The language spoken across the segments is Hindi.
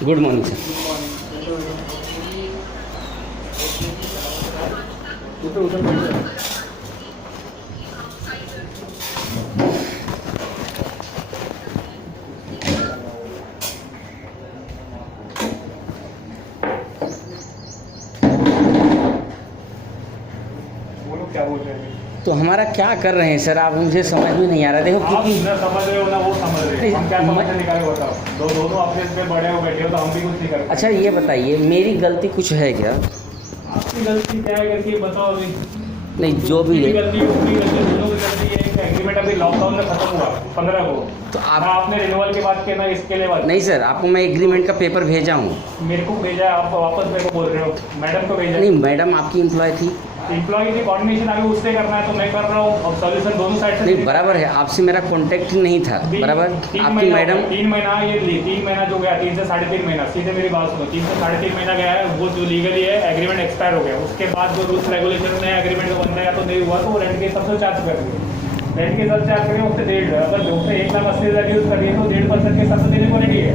Good morning sir. क्या बोल रहे हैं? तो हमारा क्या कर रहे हैं सर आप, मुझे समझ में नहीं आ रहा। देखो आप कितनी ना समझ रहे हो ना वो समझ रहे हो, हम क्या समझ से निकाले बताओ। दोनों अपने पे बड़े हो बैठे हो तो हम भी कुछ नहीं कर पाए। अच्छा ये बताइए मेरी गलती कुछ है क्या? आपकी गलती क्या है करके बताओ अभी। नहीं जो भी है गलती उसकी गलती दोनों की गलती है। एक एग्रीमेंट अभी लॉकडाउन में खत्म हुआ 15 को, तो ना आपने रिन्यूअल की बात की ना इसके लिए बात। नहीं सर, आपको मैं एग्रीमेंट का पेपर भेजा हूँ। मेरे को भेजा है, आप वापस मेरे को बोल रहे हो मैडम को भेजा है। नहीं मैडम आपकी एम्प्लॉय थी। एम्प्लॉय की कोऑर्डिनेशन अभी उससे करना है तो मैं कर रहा हूँ। अब सॉल्यूशन दोनों साइड से नहीं बराबर है, आपसे मेरा कांटेक्ट ही नहीं था। बराबर आपकी मैडम 3 महीना ये 3 महीना जो गया 3 से 3.5 महीना, सीधे मेरी बात सुनो, 3 से 3.5 महीना गया है। वो जो लीगली है एग्रीमेंट एक्सपायर हो गया, उसके बाद जो रूल्स रेगुलेशन में एग्रीमेंट बन रहा है तो नहीं हुआ तो रेंट के हिसाब से चार्ज कर दिए। रेंट के हिसाब से चार्ज करेंगे उससे 1.5, अगर उससे 1,80,000 यूज करिए तो 1.5% के हिसाब से देने को रेडी है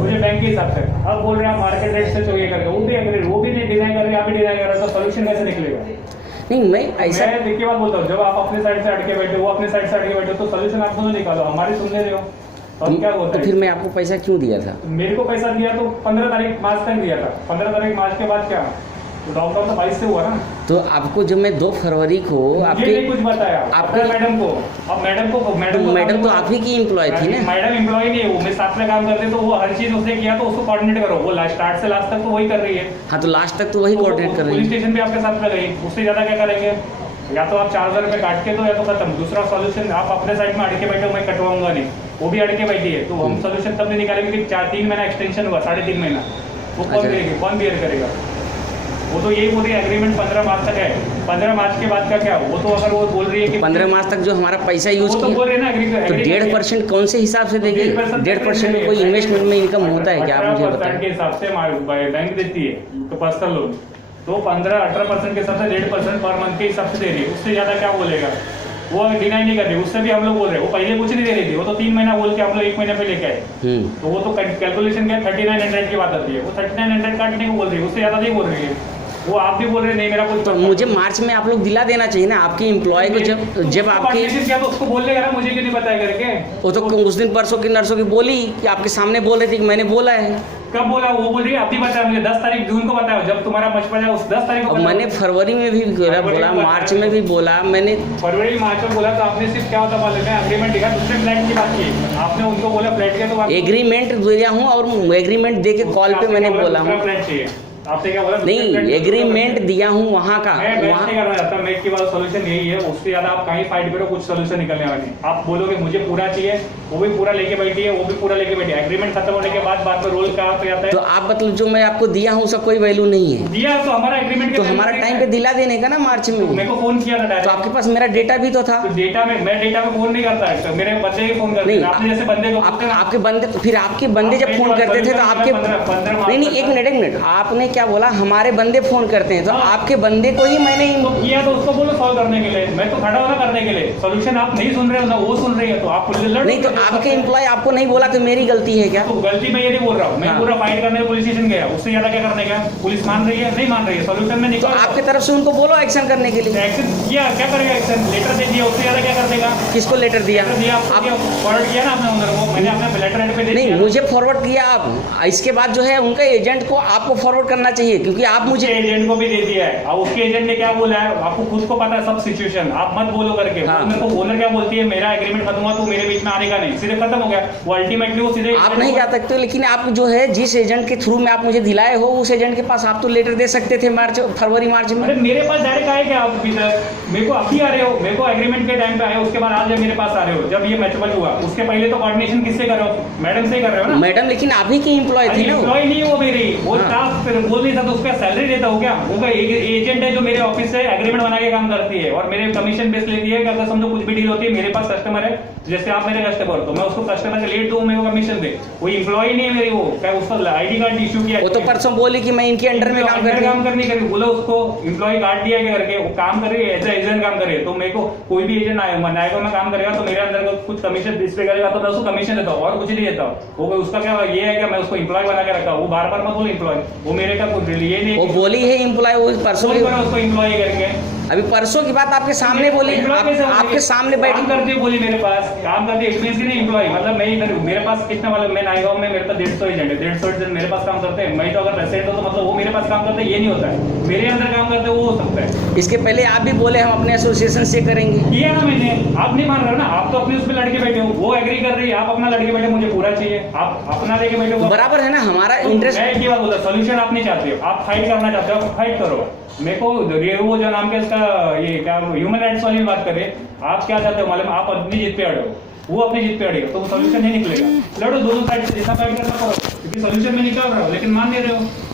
मुझे बैंक के हिसाब से। अब बोल रहे हैं आप मार्केट रेट से चाहिए करके, वो भी एग्री, वो भी नहीं डिनाई कर रहे, आप भी डिनाई कर रहे हो, तो सोल्यूशन कैसे निकलेगा? नहीं मैं ऐसा मैं देखिए बात बोलता हूँ, जब आप अपने साइड से अटके बैठे हो, वो अपने साइड से अटके बैठे हो, तो सोल्यूशन आप दोनों निकालो, हमारी सुन ले रहे हो तो हम क्या बोलते तो हैं? फिर मैं आपको पैसा क्यों दिया था? मेरे को पैसा दिया तो 15 तारीख मार्च तक दिया था। 15 तारीख मार्च के बाद क्या लॉकडाउन तो 22 से हुआ ना। तो आपको जब मैं 2 फरवरी को ये आपके नहीं कुछ बताया आपके मैडम को। अब मैडम तो आप ही की एम्प्लॉय थी ना। मैडम एम्प्लॉय नहीं है, वो मेरे साथ में काम करते तो वो हर चीज उसने किया तो उसको कोऑर्डिनेट करो। वो स्टार्ट से लास्ट तक तो वही कर रही है। हाँ तो लास्ट तक तो वही कोऑर्डिनेट कर रही पुलिस है। स्टेशन पे आपके साथ में गई, उससे ज्यादा क्या करेंगे? या तो आप 4,000 रुपये काट के दो या तो खत्म। दूसरा सॉल्यूशन आप अपने साइड में अड़के बैठे हो, मैं कटवाऊंगा नहीं, वो भी अड़के बैठी है तो हम सॉल्यूशन तब नहीं निकालेंगे कि 3 महीना एक्सटेंशन हुआ, 3.5 महीना। वो कौन देगी, कौन बियर करेगा? वो तो यही बोल रही है एग्रीमेंट 15 मार्च तक है। 15 मार्च के बाद का क्या? वो तो अगर वो बोल रही है कि 15 मार्च तक जो हमारा पैसा यूज वो तो बोल रहे हैं ना तो 1.5% कौन से हिसाब से देंगे? 1.5% में कोई इन्वेस्टमेंट में इनकम होता है क्या? आप मुझे 18% बताएं। के हिसाब से बैंक देती है तो पर्सनल लोन, तो 15-18% के हिसाब से 1.5% पर मंथ के हिसाब से दे रही है। उससे ज्यादा क्या बोलेगा? वो डिनाई नहीं कर रही, उससे भी हम लोग बोल रहे हैं। वो पहले कुछ नहीं दे रही थी, वो तो 3 महीना बोल के हम लोग 1 महीने पे लेके आए। तो वो तो कैलकुलेशन क्या 3900 की बात आती है, वो 3900 काटने को बोल रही है, उससे ज्यादा नहीं बोल रही है। वो आप भी बोल रहे हैं नहीं मेरा कुछ। तो मुझे मार्च में आप लोग दिला देना चाहिए ना आपके एम्प्लॉय को। जब आपके क्या तो उसको बोलने का ना, मुझे क्यों नहीं बताया करके? वो तो उस दिन परसों की नर्सों की बोली कि आपके सामने बोल रही थी कि मैंने बोला है। कब बोला? वो बोल रही है अभी बताया मुझे, 10 तारीख जून को बताया। जब तुम्हारा बचपन है उस 10 तारीख को मैंने फरवरी में भी बोला, मार्च में भी बोला मैंने। फरवरी मार्च में बोला तो आपने सिर्फ क्या होता मालूम है? एग्रीमेंट दिखा, दूसरे फ्लैट की बात की आपने, उनको बोला फ्लैट के तो एग्रीमेंट दिया हूँ और एग्रीमेंट दे के कॉल पे मैंने बोला हूँ। फ्लैट चाहिए आपसे क्या बोला? नहीं एग्रीमेंट दिया हूँ वहाँ का। वहाँ नहीं करना चाहता मैं, की बात सोल्यूशन यही है। उससे ज्यादा आप कहीं फाइट करो, कुछ सोल्यूशन निकलने वाले नहीं। आप बोलोगे मुझे पूरा चाहिए, वो भी पूरा लेके बैठी है, वो भी पूरा लेके बैठी है। एग्रीमेंट खत्म होने के बाद में रोल कहाँ पे आता है? तो आप मतलब जो मैं आपको दिया हूँ उसका कोई वैल्यू नहीं है? दिया तो हमारा एग्रीमेंट तो हमारा टाइम पे दिला देने का ना मार्च में। मेरे को फोन किया था तो आपके पास मेरा डेटा भी तो था। डेटा में मैं डेटा में फोन नहीं करता है, मेरे बंदे ही फोन करते हैं। आपने जैसे बंदे को आपके बंदे, फिर आपके बंदे जब फोन करते थे तो आपके नहीं 1 मिनट आपने क्या बोला? हमारे बंदे फोन करते हैं तो आपके बंदे को ही मैंने तो किया तो उसको बोलो सॉल्व करने के लिए। मैं तो खड़ा होना करने के लिए। सॉल्यूशन आप नहीं सुन रहे हो ना, वो सुन रही है तो आप नहीं। तो आपके एम्प्लॉय आपको नहीं बोला तो मेरी गलती है क्या? तो गलती मैं ये नहीं बोल रहा हूँ, मैं पूरा फाइट करने पुलिस स्टेशन गया, उससे ज्यादा क्या करने का? पुलिस मान रही है, नहीं मान रही है, सॉल्यूशन में तो निकल। आपके तरफ से उनको बोलो एक्शन करने के लिए। एक्शन किया, क्या करेगा? एक्शन लेटर दे दिया, उससे ज्यादा क्या कर देगा? किसको लेटर दिया? आप फॉरवर्ड किया ना आपने उधर को, मैंने अपने लेटर हेड पे दे नहीं दिया। मुझे फॉरवर्ड किया आप, इसके बाद जो है उनका एजेंट को आपको फॉरवर्ड करना चाहिए क्योंकि आप मुझे एजेंट को भी दे दिया है। अब उसके एजेंट ने क्या बोला है आपको खुद को पता है सब सिचुएशन, आप मत बोलो करके। हाँ। मेरे को ओनर क्या बोलती है, मेरा एग्रीमेंट खत्म हुआ तो मेरे बीच में आने का नहीं, सीधे खत्म हो गया। वो अल्टीमेटली वो सीधे आप नहीं जा सकते, लेकिन आप जो है जिस एजेंट के थ्रू में आप मुझे दिलाए हो उस एजेंट के पास आप तो लेटर दे सकते थे फरवरी मार्च में। अरे मेरे पास डायरेक्ट आए क्या आप अभी तक? मेरे को अभी आ रहे हो, मेरे को एग्रीमेंट के टाइम पे आए, उसके बाद आज मेरे पास आ रहे हो जब ये मैचबल हुआ। उसके पहले तो कोऑर्डिनेशन किससे कर रहे हो? मैडम से कर रहे हो ना? मैडम लेकिन आप ही की एम्प्लॉय थी ना। एम्प्लॉय नहीं वो मेरी, वो हाँ। स्टाफ बोल नहीं सकता, उसका सैलरी देता हो क्या? उनका एजेंट है जो मेरे ऑफिस से एग्रीमेंट बना के काम करती है और मेरे कमीशन बेस लेती है कि अगर समझो कुछ भी डील होती है, मेरे पास कस्टमर है, जैसे आप मेरे कस्टमर तो मैं उसको कस्टमर से लेट दूं, मेरे को कमीशन दे। वो एम्प्लॉय नहीं है मेरी, वो क्या उसका आईडी कार्ड इशू किया? वो तो परसों बोली कि मैं इनके अंडर में काम करनी करी, बोलो उसको एम्प्लॉय कार्ड दिया क्या करके? वो काम कर रही है, एज एजेंट काम कर रही है। तो मेरे को कोई भी एजेंट आएगा मैं काम करेगा तो मेरे अंदर कुछ कमीशन इस पे करेगा तो मैं उसको कमीशन देता हूँ और कुछ नहीं देता। देता हूँ। वो उसका क्या ये है कि मैं उसको एम्प्लॉय बना के रखा हूँ, वो बार बार मत बोलो एम्प्लॉय, वो मेरे का कुछ ये नहीं वो बोली है एम्प्लॉय, वो परसों की, उसको एम्प्लॉय करेंगे। अभी परसों की बात आपके सामने बोली, आपके सामने काम बैठी। करती है, बोली मेरे पास काम करती है, एक्सपीरियंस की नहीं एम्प्लॉय, मतलब मैं इधर मेरे पास कितना, मतलब मैं नाईगांव में मेरे पास 150 एजेंट है, 150 एजेंट मेरे पास काम करते हैं। मैं तो अगर रेसिडेंट हो तो मतलब वो मेरे पास काम करते हैं, ये नहीं होता है, मेरे अंदर काम करते हैं वो हो सकता है। इसके पहले आप भी बोले हम अपने एसोसिएशन से करेंगे, किया ना मैंने, आप नहीं मान रहे हो ना, आप तो अपने उस पर लड़के बैठे हो, वो एग्री कर रही है, आप अपना लड़के बैठे, मुझे पूरा चाहिए, आप अपना लेके बैठे हो, बराबर है ना हमारा तो इंटरेस्ट। मैं एक ही बात बोलता, सोल्यूशन आप नहीं चाहते हो, आप फाइट करना चाहते हो, आप फाइट करो। मेरे को वो जो नाम के इसका ये क्या ह्यूमन राइट्स वाली बात करें, आप क्या चाहते हो मालूम, आप अपनी जीत पे अड़ो, वो अपनी जीत पे अड़ेगा, तो सोल्यूशन नहीं निकलेगा। लड़ो दोनों साइड से, जितना फाइट करना करो, क्योंकि सोल्यूशन में निकल रहा हो, लेकिन मान नहीं रहे हो।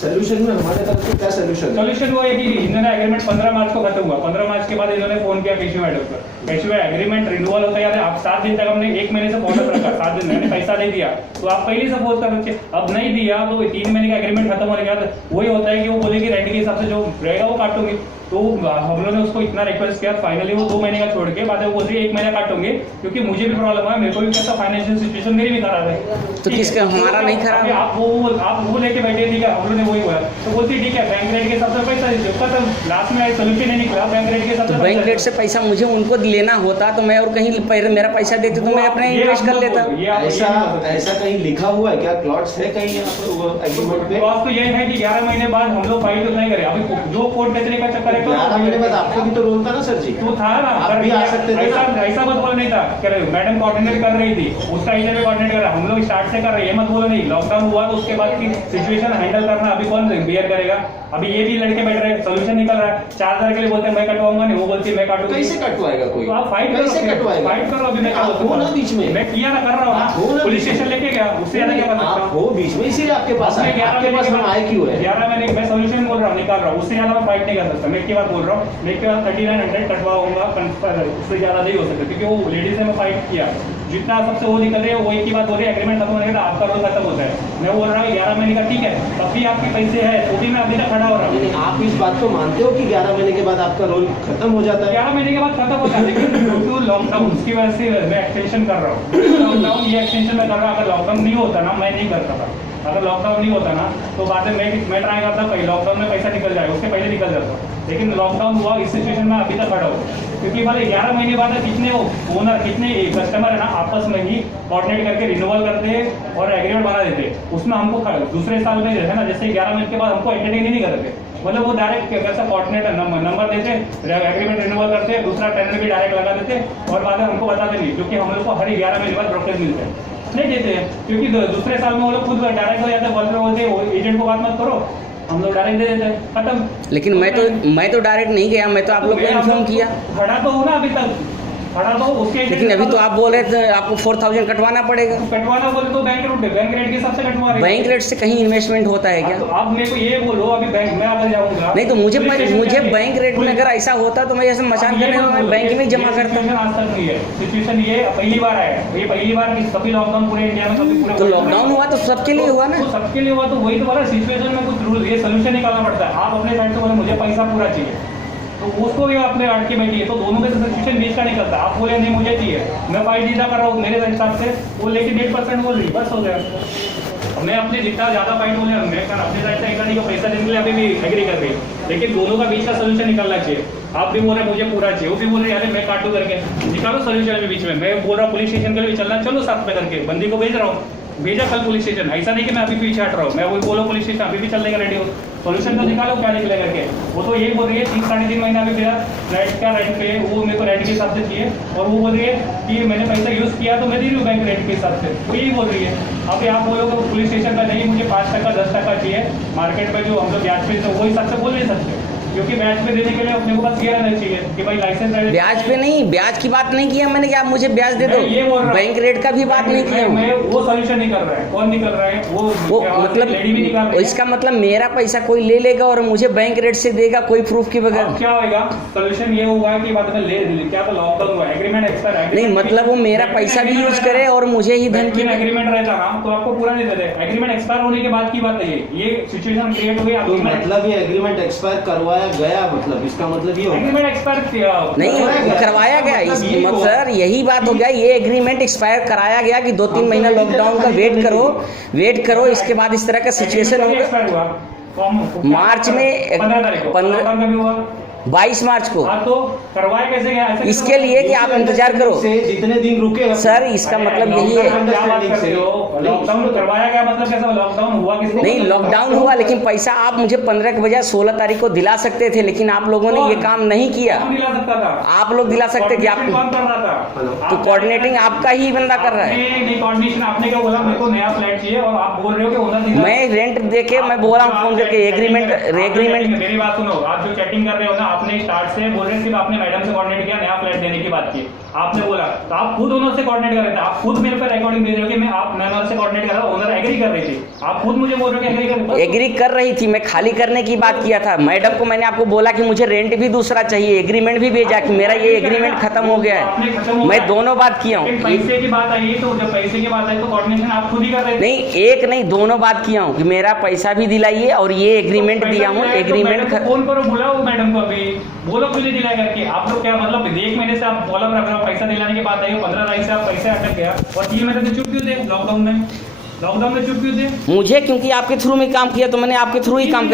सोल्यूशन में हमारे तरफ से क्या सोल्यूशन? सोल्यूशन वो है कि इन्होंने एग्रीमेंट 15 मार्च को खत्म हुआ, 15 मार्च के बाद इन्होंने फोन किया केशव मैडम को, केशव एग्रीमेंट रिन्यूअल होता है, आप 7 दिन तक हमने 1 महीने से पहुंच रखा, 7 दिन मैंने पैसा नहीं दिया, तो आप पहले से फोर्स कर रखे, अब नहीं दिया तो 3 महीने का एग्रीमेंट खत्म होने के बाद वही होता है कि वो बोलेगी रेंट के हिसाब से जो रहेगा वो काटूंगी, तो हम लोगों ने उसको इतना रिक्वेस्ट किया, फाइनली वो 2 महीने का छोड़ के बाद वो बोल रही है 1 महीना काटूंगे, क्योंकि मुझे भी प्रॉब्लम है, मेरे को भी कैसा फाइनेंशियल सिचुएशन मेरी भी खराब है। तो किसका, हमारा नहीं खराब है? आप वो लेके बैठे, ठीक है, हम लोगों ने वही बोला, तो बोलती ठीक है बैंक रेट के हिसाब से पैसा दीजिए, उसका तो लास्ट में सोल्यूशन नहीं निकला, बैंक रेट के हिसाब से बैंक रेट से पैसा मुझे उनको लेना होता तो मैं और कहीं मेरा पैसा देते तो मैं अपने इन्वेस्ट कर लेता। ऐसा कहीं लिखा हुआ है क्या, क्लॉट्स है कहीं यहाँ पर एग्रीमेंट पे? क्लॉज तो ये है कि 11 महीने बाद हम लोग फाइट तो नहीं करें, अभी जो कोर्ट कचरे का चक्कर है, 11 महीने बाद आपका भी तो रोल था ना सर जी? तो था ना, आप भी आ सकते थे ना। ऐसा मत बोलो, नहीं था कह रहे मैडम कोऑर्डिनेट कर रही थी, उसका एजेंट भी कोऑर्डिनेट कर रहा, हम लोग स्टार्ट से कर रहे हैं, ये मत बोलो नहीं, लॉकडाउन हुआ तो उसके बाद की सिचुएशन हैंडल करना अभी कौन बियर करेगा, अभी ये भी लड़के बैठ रहे हैं, सोल्यूशन निकल रहा है, 4000 के लिए बोलते हैं मैं कटवाऊंगा नहीं, वो बोलती है मैं काटूंगा। कैसे कटवाएगा कोई? तो आप फाइट करो, कैसे कटवाएगा? फाइट करो, अभी मैं आप हो ना बीच में। मैं किया ना, कर रहा हूँ ना, पुलिस स्टेशन लेके गया, उससे ज्यादा क्या कर सकता आप हूँ? हो बीच में, इसीलिए आपके पास आए, आपके पास हम आए क्यों है? 11 महीने मैं सोल्यूशन बोल रहा हूँ, निकाल रहा हूँ, उससे ज्यादा मैं फाइट नहीं कर सकता, मैं एक ही बात बोल रहा हूँ, मैं एक 3900 कटवाऊंगा, उससे ज्यादा नहीं हो सकता, क्योंकि वो लेडीज ने मैं फाइट किया, जितना सबसे वो निकल रहे हैं वो एक ही बात बोल रहे हैं, एग्रीमेंट खत्म होने के बाद आपका रोल खत्म होता है। मैं बोल रहा हूँ 11 महीने का ठीक है, तब भी आपके पैसे है, तो भी मैं अभी तक खड़ा हो रहा हूँ। लेकिन आप इस बात को मानते हो कि 11 महीने के बाद आपका रोल खत्म हो जाता है? 11 महीने के बाद खत्म होता है, लेकिन ड्यू टू लॉकडाउन उसकी वजह से मैं एक्सटेंशन कर रहा हूँ, लॉकडाउन ये एक्सटेंशन मैं कर रहा हूँ, अगर लॉकडाउन नहीं होता ना मैं नहीं करता था, अगर लॉकडाउन नहीं होता ना तो बाद में मैं ट्राई करता पहले लॉकडाउन में पैसा निकल जाए, उसके पहले निकल जाता, लेकिन लॉकडाउन हुआ, इस सिचुएशन में अभी तक खड़ा हो, क्योंकि भले 11 महीने बाद कितने ओनर कितने कस्टमर है ना आपस में ही कोऑर्डिनेट करके रिन्यूअल करते और एग्रीमेंट बना देते, उसमें हमको दूसरे साल में है ना, जैसे 11 महीने के बाद हमको एंटरटेन ही नहीं करते, मतलब वो डायरेक्ट कैसा कोऑर्डिनेटर नंबर देते, एग्रीमेंट रिन्यूअल करते, दूसरा टेंडर भी डायरेक्ट लगा देते और बाद में हमको बताते नहीं, क्योंकि हम लोग को हर 11 महीने बाद ब्रोकरेज मिलते हैं, नहीं देते हैं, क्योंकि दूसरे साल में वो लोग खुद डायरेक्ट हो जाते हैं, बोलते एजेंट को बात मत करो, हम लोग डायरेक्ट दे देते हैं, खत्म। लेकिन मैं तो डायरेक्ट नहीं गया, मैं तो आप लोग को इन्फॉर्म किया, खड़ा तो हो ना अभी तक, खड़ा तो उसके, लेकिन अभी तो आप बोल रहे थे आपको 4000 कटवाना पड़ेगा। कटवाना बोले तो बैंक रेट के हिसाब से कटवा रहे हैं। बैंक रेट से कहीं इन्वेस्टमेंट होता है क्या? तो आप मेरे को ये बोलो, अभी बैंक में अगर जाऊंगा नहीं तो मुझे बैंक रेट में अगर ऐसा होता तो मैं जैसे मचान करने में मैं बैंक में जमा करता। आज तक नहीं है सिचुएशन, ये पहली बार आया है, ये पहली बार कि कभी लॉकडाउन पूरे इंडिया में कभी पूरे, तो लॉकडाउन हुआ तो सबके लिए हुआ ना, तो सबके लिए हुआ, तो वही तो बोला सिचुएशन में कुछ रूल, ये सोल्यूशन निकालना पड़ता है, आप अपने साइड से बोले मुझे पैसा पूरा चाहिए, तो उसको भी आपने अट के बैठी है, तो दोनों में से सिचुएशन बीच का निकलता है, आप बोले नहीं मुझे चाहिए, मैं फाइट जीता कर रहा हूँ मेरे हिसाब से, वो लेके 1.5% बोल रही, बस हो गया, मैं अपने जितना ज्यादा फाइट बोले मैं अपने साइड से एक को पैसा देने के लिए अभी भी एग्री कर रही हूँ, लेकिन दोनों का बीच का सोल्यूशन निकलना चाहिए, आप भी बोल रहे मुझे पूरा चाहिए, वो भी बोल रहे अरे मैं काटू करके निकालो सोल्यूशन बीच में, मैं बोल रहा हूँ पुलिस स्टेशन के लिए चलना, चलो साथ में करके बंदी को भेज रहा हूँ, भेजा कल पुलिस स्टेशन, ऐसा नहीं कि मैं अभी पीछे हट रहा हूँ, मैं वही बोलो पुलिस स्टेशन अभी भी चलने का रेडी हो, सोल्यूशन तो निकालो क्या निकले करके, वो तो यही बोल रही है 3-3.5 महीना अभी मेरा रेंट का रेंट पे, वो मेरे को रेंट के हिसाब से चाहिए, और वो बोल रही है कि मैंने पैसा यूज़ किया तो मैं दे रही हूँ बैंक रेंट के हिसाब से, वो यही बोल रही है। अभी आप बोलोगे पुलिस स्टेशन का नहीं मुझे 5% 10% चाहिए, मार्केट में जो हम लोग ब्याज पे वो हिसाब से बोल नहीं सकते, क्योंकि ब्याज पे देने के लिए अपने को पास ये रहना चाहिए कि भाई लाइसेंस है। ब्याज पे नहीं, ब्याज की बात नहीं किया मैंने कि आप मुझे ब्याज दे दो, ये बोल रहा बैंक रेट का भी बात नहीं किया, मैं वो सोल्यूशन नहीं कर रहा है, कौन निकल रहा है वो मतलब लेडी भी निकाल रही है। इसका मतलब मेरा पैसा कोई ले लेगा और मुझे बैंक रेट से देगा कोई प्रूफ के बगैर, क्या होगा सोल्यूशन ये हुआ कि बाद में ले क्या तो लॉकडाउन हुआ, एग्रीमेंट एक्सपायर है, नहीं मतलब वो मेरा पैसा भी यूज करे और मुझे ही धन की, एग्रीमेंट रहता ना तो आपको पूरा नहीं देते। एग्रीमेंट एक्सपायर होने के बाद की बात है ये सिचुएशन क्रिएट हो गई। तो मतलब ये एग्रीमेंट एक्सपायर करवाया गया, मतलब इसका मतलब ये होगा एग्रीमेंट एक्सपायर नहीं करवाया गया इस मतलब सर यही बात हो गया। ये एग्रीमेंट एक्सपायर कराया गया कि 2-3 महीना लॉकडाउन का वेट करो इसके बाद इस तरह का सिचुएशन होगा। एक्सपायर हुआ फॉर्म मार्च में 15 तारीख को 15 कभी हुआ 22 मार्च को। हाँ तो करवाया कैसे गया? ऐसे इसके लिए कि आप इंतजार करो से जितने दिन रुके सर, इसका मतलब यही है। क्या बात करते हो? लॉकडाउन करवाया गया मतलब कैसा लॉकडाउन हुआ किसको? नहीं लॉकडाउन हुआ लेकिन पैसा आप मुझे 15 के बजाय 16 तारीख को दिला सकते थे, लेकिन आप लोगों ने ये काम नहीं किया। कौन दिला सकता था? आप लोग दिला सकते कि आप कौन कर रहा था? तो कोऑर्डिनेटिंग आपका ही बंदा कर रहा है। नहीं कोऑर्डिनेशन आपने क्या बोला? मेरे को नया फ्लैट चाहिए और आप बोल रहे हो कि ओनर दिला। मैं रेंट देके मैं बोल रहा हूँ फोन करके एग्रीमेंट। मेरी बात सुनो, आप जो चैटिंग कर रहे हो ना, आपने स्टार्ट से बोल रहे सिर्फ आपने मैडम से कोऑर्डिनेट किया, नया फ्लैट देने की बात की आपने बोला, तो आप खुद ओनर से कोऑर्डिनेट कर रहे थे। आप खुद मेरे पर रिकॉर्डिंग भेज रहे हो कि मैं ओनर से कोऑर्डिनेट कर रहा हूं, ओनर एग्री कर रही थी। आप खुद मुझे बोल रहे हो कि एग्री कर रही थी, मैं खाली करने की बात किया था। मैडम को मैंने आपको बोला कि मुझे रेंट भी दूसरा चाहिए, एग्रीमेंट भी भेजा कि मेरा ये एग्रीमेंट खत्म हो गया है। मैं दोनों बात किया हूँ। पैसे की बात आई तो जब पैसे की बात आई तो कोऑर्डिनेशन आप खुद ही कर रहे थे। नहीं एक नहीं दोनों बात किया हूँ कि मेरा पैसा भी दिलाइए और ये एग्रीमेंट दिया हूँ। एग्रीमेंट फोन करो, बुलाओ मैडम को, अभी बोलो क्यों नहीं दिलाया करके। आप लोग क्या मतलब 1 महीने से आप फॉलोअप रख रहे हो, पैसा दिलाने की बात आई, 15 तारीख से आप पैसा अटक गया और 3 महीने से चुप क्यों थे? लॉकडाउन में चुप क्यों थे? मुझे क्योंकि आपके थ्रू में काम किया तो मैंने आपके थ्रू ही काम